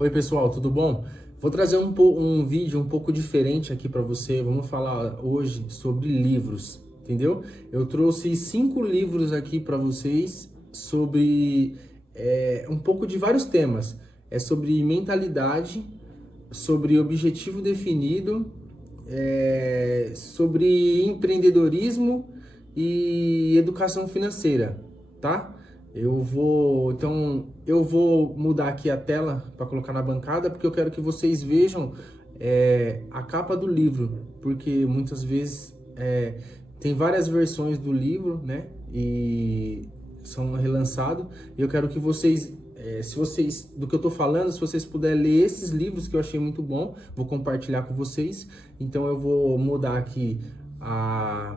Oi pessoal, tudo bom? Vou trazer um vídeo um pouco diferente aqui para você. Vamos falar hoje sobre livros, entendeu? Eu trouxe 5 livros aqui para vocês sobre um pouco de vários temas. É sobre mentalidade, sobre objetivo definido, sobre empreendedorismo e educação financeira, tá? Eu vou mudar aqui a tela para colocar na bancada porque eu quero que vocês vejam a capa do livro, porque muitas vezes tem várias versões do livro, né? E são relançados. E eu quero que vocês, se vocês, do que eu tô falando, se vocês puderem ler esses livros que eu achei muito bom, vou compartilhar com vocês. Então eu vou mudar aqui a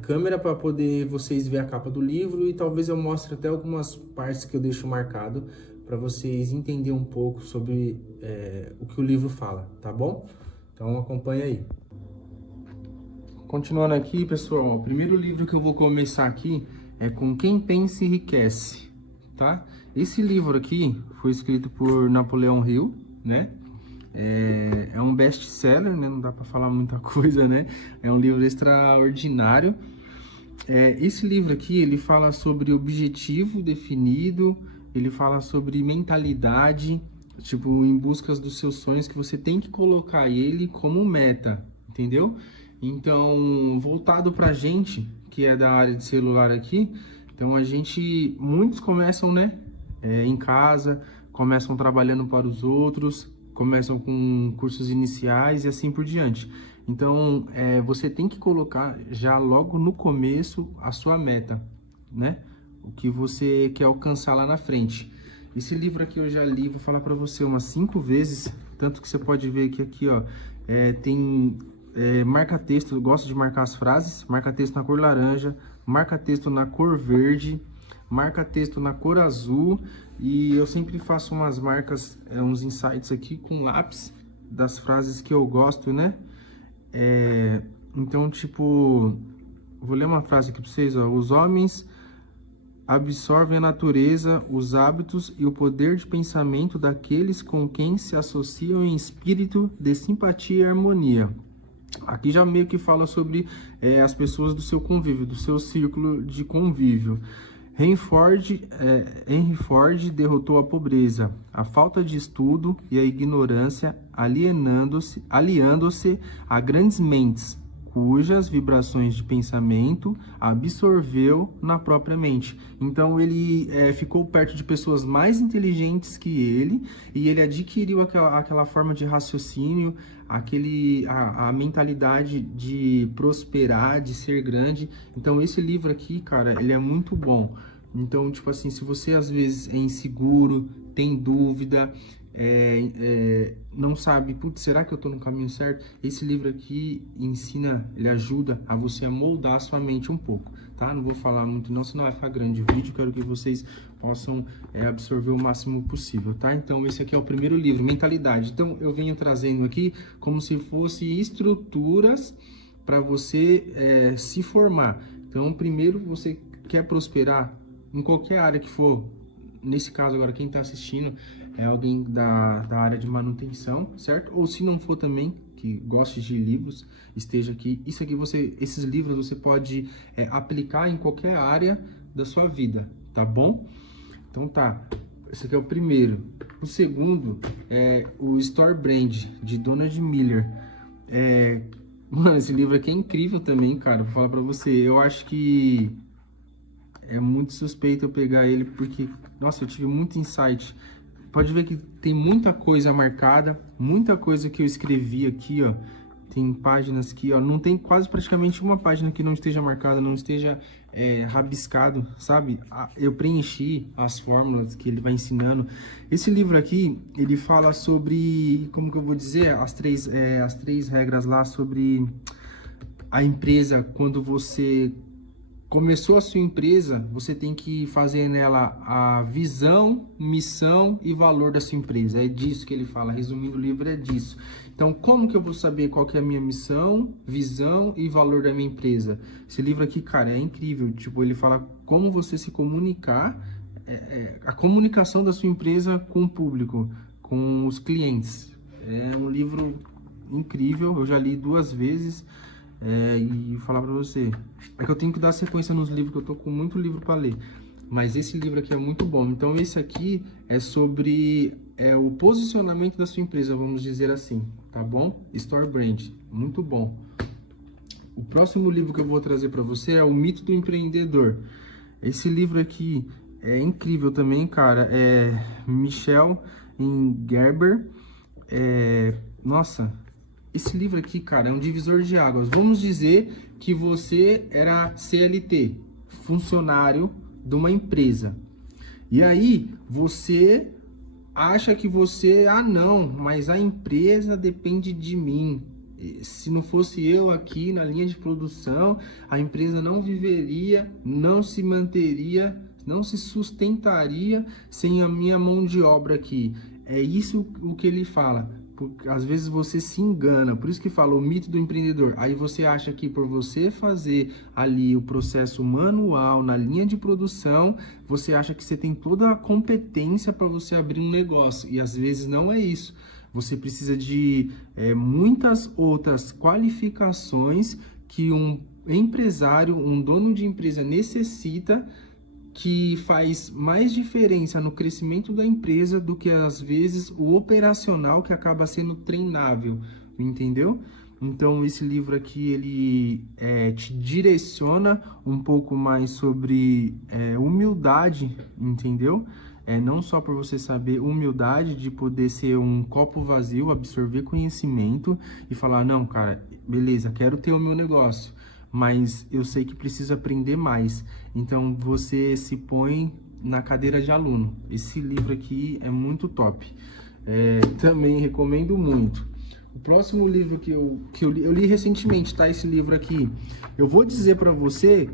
câmera para poder vocês ver a capa do livro e talvez eu mostre até algumas partes que eu deixo marcado para vocês entenderem um pouco sobre o que o livro fala, tá bom? Então acompanha aí. Continuando aqui, pessoal, o primeiro livro que eu vou começar aqui é com Quem Pensa Enriquece, tá? Esse livro aqui foi escrito por Napoleão Hill, né? É um best-seller, né? Não dá para falar muita coisa, né? É um livro extraordinário. Esse livro aqui, ele fala sobre objetivo definido, ele fala sobre mentalidade, tipo, em busca dos seus sonhos, que você tem que colocar ele como meta, entendeu? Então, voltado pra gente, que é da área de celular aqui, então muitos começam, né, em casa, começam trabalhando para os outros, começam com cursos iniciais e assim por diante. Então, você tem que colocar já logo no começo a sua meta, né? O que você quer alcançar lá na frente. Esse livro aqui eu já li, vou falar para você umas 5 vezes, tanto que você pode ver que aqui, ó, tem marca-texto, eu gosto de marcar as frases, marca-texto na cor laranja, marca-texto na cor verde, marca-texto na cor azul, e eu sempre faço umas marcas, uns insights aqui com lápis das frases que eu gosto, né? Então, tipo, vou ler uma frase aqui para vocês, ó. Os homens absorvem a natureza, os hábitos e o poder de pensamento daqueles com quem se associam em espírito de simpatia e harmonia. Aqui já meio que fala sobre as pessoas do seu convívio, do seu círculo de convívio. Henry Ford derrotou a pobreza, a falta de estudo e a ignorância, aliando-se a grandes mentes, cujas vibrações de pensamento absorveu na própria mente. Então ele ficou perto de pessoas mais inteligentes que ele e ele adquiriu aquela forma de raciocínio, a mentalidade de prosperar, de ser grande. Então esse livro aqui, cara, ele é muito bom. Então, tipo assim, se você às vezes é inseguro, tem dúvida, não sabe, putz, será que eu tô no caminho certo? Esse livro aqui ensina, ele ajuda a você a moldar a sua mente um pouco, tá? Não vou falar muito não, senão vai ficar grande o vídeo, quero que vocês possam absorver o máximo possível, tá? Então, esse aqui é o primeiro livro, Mentalidade. Então, eu venho trazendo aqui como se fosse estruturas para você se formar. Então, primeiro, você quer prosperar em qualquer área que for. Nesse caso agora, quem está assistindo é alguém da área de manutenção, certo? Ou se não for também, que goste de livros, esteja aqui. Esses livros você pode aplicar em qualquer área da sua vida, tá bom? Então tá, esse aqui é o primeiro. O segundo é o Store Brand, de Donald Miller. Mano, esse livro aqui é incrível também, cara, vou falar pra você. Eu acho que é muito suspeito eu pegar ele, porque, nossa, eu tive muito insight. Pode ver que tem muita coisa marcada, muita coisa que eu escrevi aqui, ó. Tem páginas aqui, ó. Não tem quase praticamente uma página que não esteja marcada, não esteja rabiscado, sabe? Eu preenchi as fórmulas que ele vai ensinando. Esse livro aqui, ele fala sobre, como que eu vou dizer, as três regras lá sobre a empresa. Quando você começou a sua empresa, você tem que fazer nela a visão, missão e valor da sua empresa. É disso que ele fala, resumindo o livro, é disso. Então, como que eu vou saber qual que é a minha missão, visão e valor da minha empresa? Esse livro aqui, cara, é incrível. Tipo, ele fala como você se comunicar, a comunicação da sua empresa com o público, com os clientes. É um livro incrível, eu já li 2 vezes, e falar pra você, é que eu tenho que dar sequência nos livros, que eu tô com muito livro para ler, mas esse livro aqui é muito bom. Então esse aqui é sobre o posicionamento da sua empresa, vamos dizer assim, tá bom? Store Brand, muito bom. O próximo livro que eu vou trazer para você é O Mito do Empreendedor. Esse livro aqui é incrível também, cara, é Michel Gerber. Nossa, esse livro aqui, cara, é um divisor de águas. Vamos dizer que você era CLT, funcionário de uma empresa. E aí, você acha que você, não, mas a empresa depende de mim. Se não fosse eu aqui na linha de produção, a empresa não viveria, não se manteria, não se sustentaria sem a minha mão de obra aqui. É isso o que ele fala. Porque às vezes você se engana, por isso que fala o mito do empreendedor. Aí você acha que por você fazer ali o processo manual na linha de produção, você acha que você tem toda a competência para você abrir um negócio. E às vezes não é isso. Você precisa de muitas outras qualificações que um empresário, um dono de empresa necessita, que faz mais diferença no crescimento da empresa do que às vezes o operacional, que acaba sendo treinável, entendeu? Então esse livro aqui ele te direciona um pouco mais sobre humildade, entendeu? Não só para você saber humildade de poder ser um copo vazio, absorver conhecimento e falar, não, cara, beleza, quero ter o meu negócio, mas eu sei que preciso aprender mais. Então você se põe na cadeira de aluno. Esse livro aqui é muito top. Também recomendo muito. O próximo livro que eu li recentemente, tá? Esse livro aqui. Eu vou dizer para você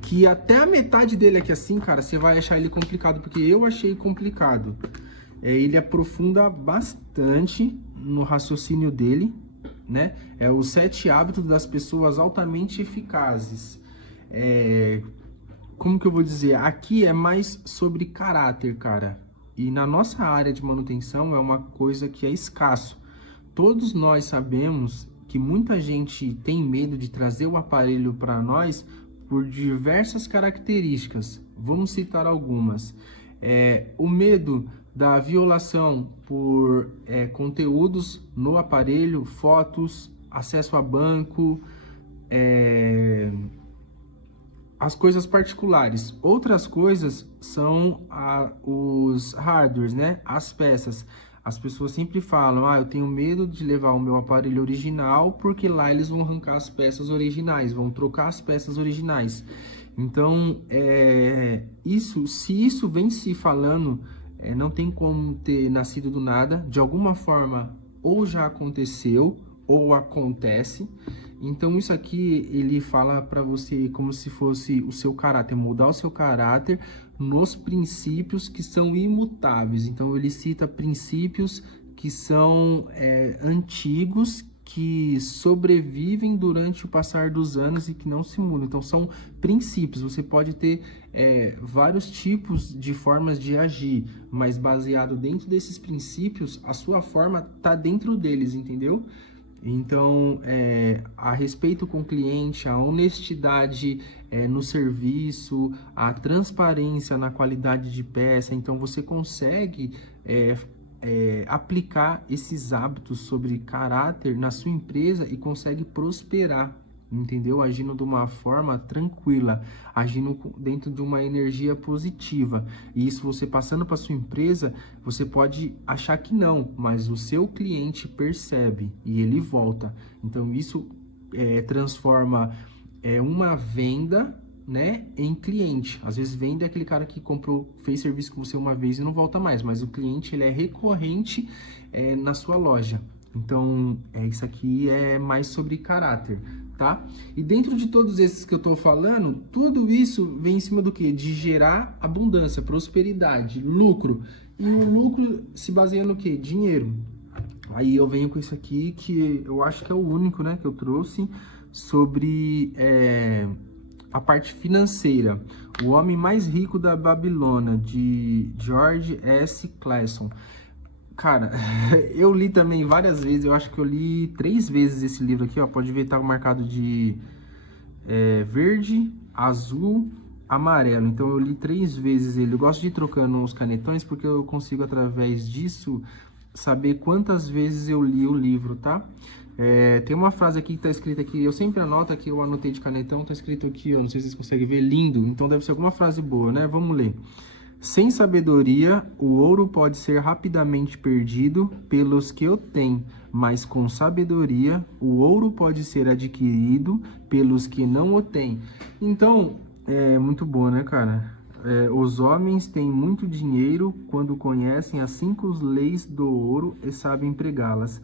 que até a metade dele aqui assim, cara, você vai achar ele complicado, porque eu achei complicado. Ele aprofunda bastante no raciocínio dele, né? Os 7 hábitos das pessoas altamente eficazes. Como que eu vou dizer? Aqui é mais sobre caráter, cara. E na nossa área de manutenção é uma coisa que é escasso. Todos nós sabemos que muita gente tem medo de trazer o aparelho para nós por diversas características. Vamos citar algumas. O medo da violação por conteúdos no aparelho, fotos, acesso a banco, as coisas particulares. Outras coisas são os hardwares, né? As peças. As pessoas sempre falam, eu tenho medo de levar o meu aparelho original, porque lá eles vão arrancar as peças originais, vão trocar as peças originais. Então, se isso vem se falando, não tem como ter nascido do nada. De alguma forma, ou já aconteceu, ou acontece. Então isso aqui ele fala para você como se fosse o seu caráter, mudar o seu caráter nos princípios que são imutáveis. Então ele cita princípios que são antigos, que sobrevivem durante o passar dos anos e que não se mudam. Então são princípios. Você pode ter vários tipos de formas de agir, mas baseado dentro desses princípios, a sua forma está dentro deles, entendeu? Então, a respeito com o cliente, a honestidade no serviço, a transparência na qualidade de peça. Então, você consegue aplicar esses hábitos sobre caráter na sua empresa e consegue prosperar, entendeu? Agindo de uma forma tranquila, agindo dentro de uma energia positiva. E isso você passando para sua empresa, você pode achar que não, mas o seu cliente percebe e ele volta. Então isso transforma uma venda, né, em cliente. Às vezes vende aquele cara que comprou, fez serviço com você uma vez e não volta mais, mas o cliente ele é recorrente na sua loja. Então isso aqui é mais sobre caráter, tá? E dentro de todos esses que eu tô falando, tudo isso vem em cima do quê? De gerar abundância, prosperidade, lucro. E o lucro se baseia no quê? Dinheiro. Aí eu venho com isso aqui que eu acho que é o único, né, que eu trouxe sobre a parte financeira. O Homem Mais Rico da Babilônia, de George S. Clason. Cara, eu li também várias vezes, eu acho que eu li 3 vezes esse livro aqui, ó, pode ver, tá marcado de verde, azul, amarelo. Então eu li 3 vezes ele. Eu gosto de ir trocando os canetões porque eu consigo, através disso, saber quantas vezes eu li o livro, tá? Tem uma frase aqui que tá escrita aqui, eu sempre anoto aqui, eu anotei de canetão, tá escrito aqui, ó, não sei se vocês conseguem ver, lindo. Então deve ser alguma frase boa, né? Vamos ler. Sem sabedoria, o ouro pode ser rapidamente perdido pelos que o têm, mas com sabedoria, o ouro pode ser adquirido pelos que não o têm. Então, é muito bom, né, cara? Os homens têm muito dinheiro quando conhecem as 5 leis do ouro e sabem empregá-las.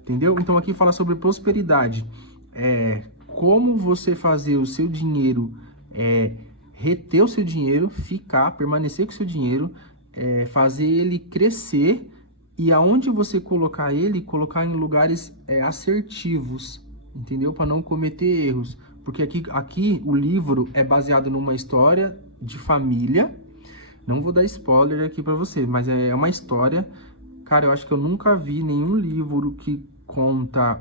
Entendeu? Então, aqui fala sobre prosperidade. Como você fazer o seu dinheiro reter o seu dinheiro, permanecer com o seu dinheiro, fazer ele crescer e aonde você colocar ele, colocar em lugares assertivos, entendeu? Para não cometer erros. Porque aqui o livro é baseado numa história de família. Não vou dar spoiler aqui para você, mas é uma história. Cara, eu acho que eu nunca vi nenhum livro que conta...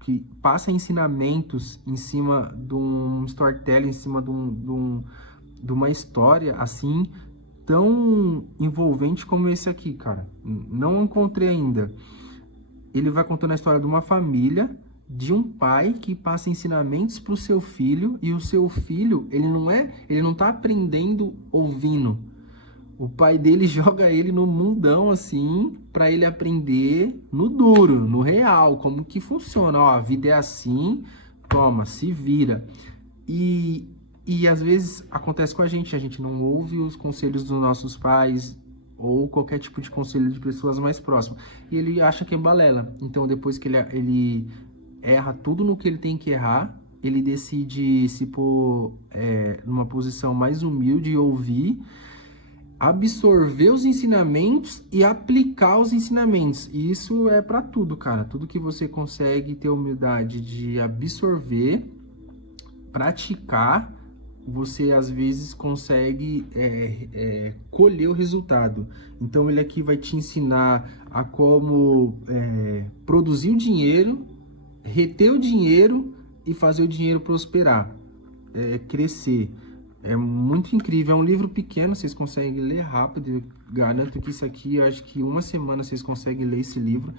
que passa ensinamentos em cima de um storytelling, em cima de uma história, assim, tão envolvente como esse aqui, cara. Não encontrei ainda. Ele vai contando a história de uma família, de um pai que passa ensinamentos para o seu filho, e o seu filho, ele não tá aprendendo ouvindo. O pai dele joga ele no mundão, assim, para ele aprender no duro, no real, como que funciona. Ó, a vida é assim, toma, se vira. E às vezes acontece com a gente não ouve os conselhos dos nossos pais ou qualquer tipo de conselho de pessoas mais próximas. E ele acha que é balela. Então, depois que ele erra tudo no que ele tem que errar, ele decide se pôr numa posição mais humilde e ouvir, absorver os ensinamentos e aplicar os ensinamentos. E isso é para tudo, cara. Tudo que você consegue ter humildade de absorver, praticar, você às vezes consegue colher o resultado. Então ele aqui vai te ensinar a como produzir o dinheiro, reter o dinheiro e fazer o dinheiro prosperar, crescer. É muito incrível, é um livro pequeno, vocês conseguem ler rápido, eu garanto que isso aqui, eu acho que uma semana vocês conseguem ler esse livro.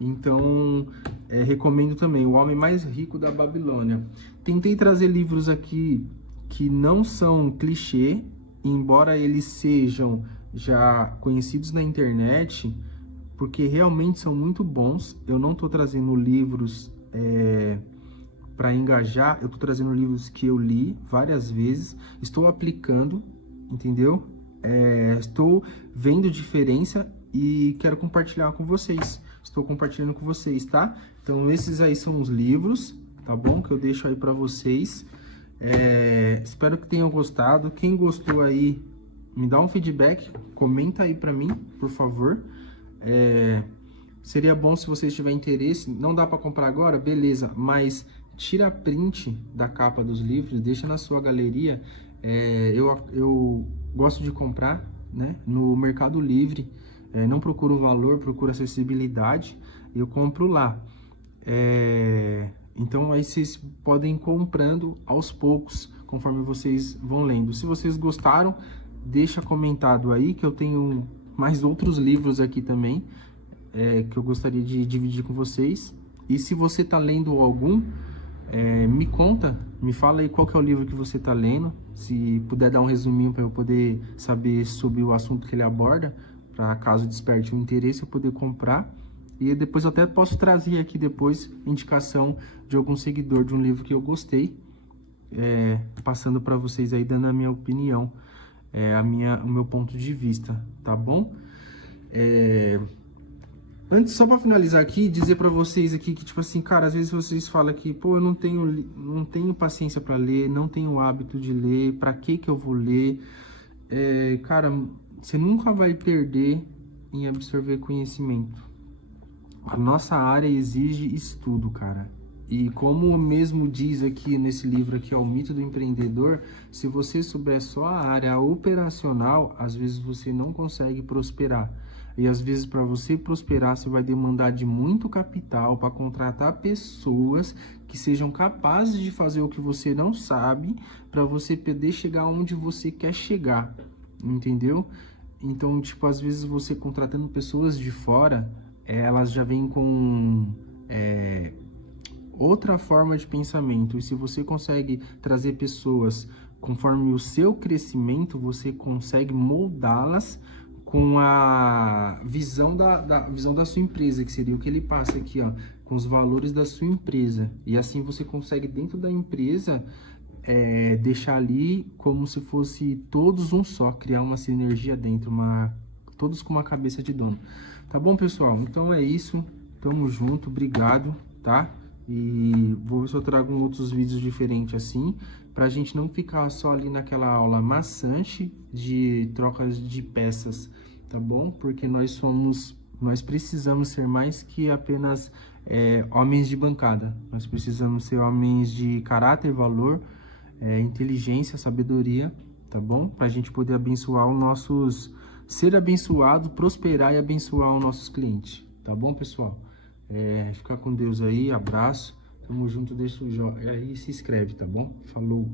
Então, recomendo também, O Homem Mais Rico da Babilônia. Tentei trazer livros aqui que não são clichê, embora eles sejam já conhecidos na internet, porque realmente são muito bons. Eu não estou trazendo livros para engajar, eu estou trazendo livros que eu li várias vezes, estou aplicando, entendeu? Estou vendo diferença e quero compartilhar com vocês. Estou compartilhando com vocês, tá? Então, esses aí são os livros, tá bom? Que eu deixo aí para vocês. Espero que tenham gostado. Quem gostou aí, me dá um feedback, comenta aí para mim, por favor. Seria bom se vocês tiverem interesse. Não dá para comprar agora? Beleza, mas tira print da capa dos livros, deixa na sua galeria. Eu gosto de comprar, né, no Mercado Livre. Não procuro valor, procuro acessibilidade. Eu compro lá. Então aí vocês podem ir comprando aos poucos, conforme vocês vão lendo. Se vocês gostaram, deixa comentado aí que eu tenho mais outros livros aqui também, que eu gostaria de dividir com vocês. E se você está lendo algum, me conta, me fala aí qual que é o livro que você está lendo. Se puder dar um resuminho para eu poder saber sobre o assunto que ele aborda, para caso desperte um interesse eu poder comprar. E depois eu até posso trazer aqui depois indicação de algum seguidor de um livro que eu gostei, passando para vocês aí, dando a minha opinião, o meu ponto de vista, tá bom? Antes, só para finalizar aqui, dizer para vocês aqui que, tipo assim, cara, às vezes vocês falam que, pô, eu não tenho paciência para ler, não tenho hábito de ler, para que eu vou ler? Cara, você nunca vai perder em absorver conhecimento. A nossa área exige estudo, cara. E como mesmo diz aqui nesse livro aqui, O Mito do Empreendedor, se você souber só a área operacional, às vezes você não consegue prosperar. E às vezes para você prosperar, você vai demandar de muito capital para contratar pessoas que sejam capazes de fazer o que você não sabe, para você poder chegar onde você quer chegar, entendeu? Então, tipo, às vezes você contratando pessoas de fora, elas já vêm com outra forma de pensamento. E se você consegue trazer pessoas conforme o seu crescimento, você consegue moldá-las com a visão visão da sua empresa, que seria o que ele passa aqui, ó, com os valores da sua empresa. E assim você consegue, dentro da empresa, deixar ali como se fosse todos um só, criar uma sinergia dentro, todos com uma cabeça de dono. Tá bom, pessoal? Então é isso. Tamo junto, obrigado, tá? E vou ver se eu trago outros vídeos diferentes assim, pra gente não ficar só ali naquela aula maçante de trocas de peças, tá bom? Porque nós precisamos ser mais que apenas homens de bancada. Nós precisamos ser homens de caráter, valor, inteligência, sabedoria, tá bom? Pra gente poder abençoar ser abençoado, prosperar e abençoar os nossos clientes, tá bom, pessoal? Fica com Deus aí, abraço, tamo junto, deixa o joinha aí e se inscreve, tá bom? Falou!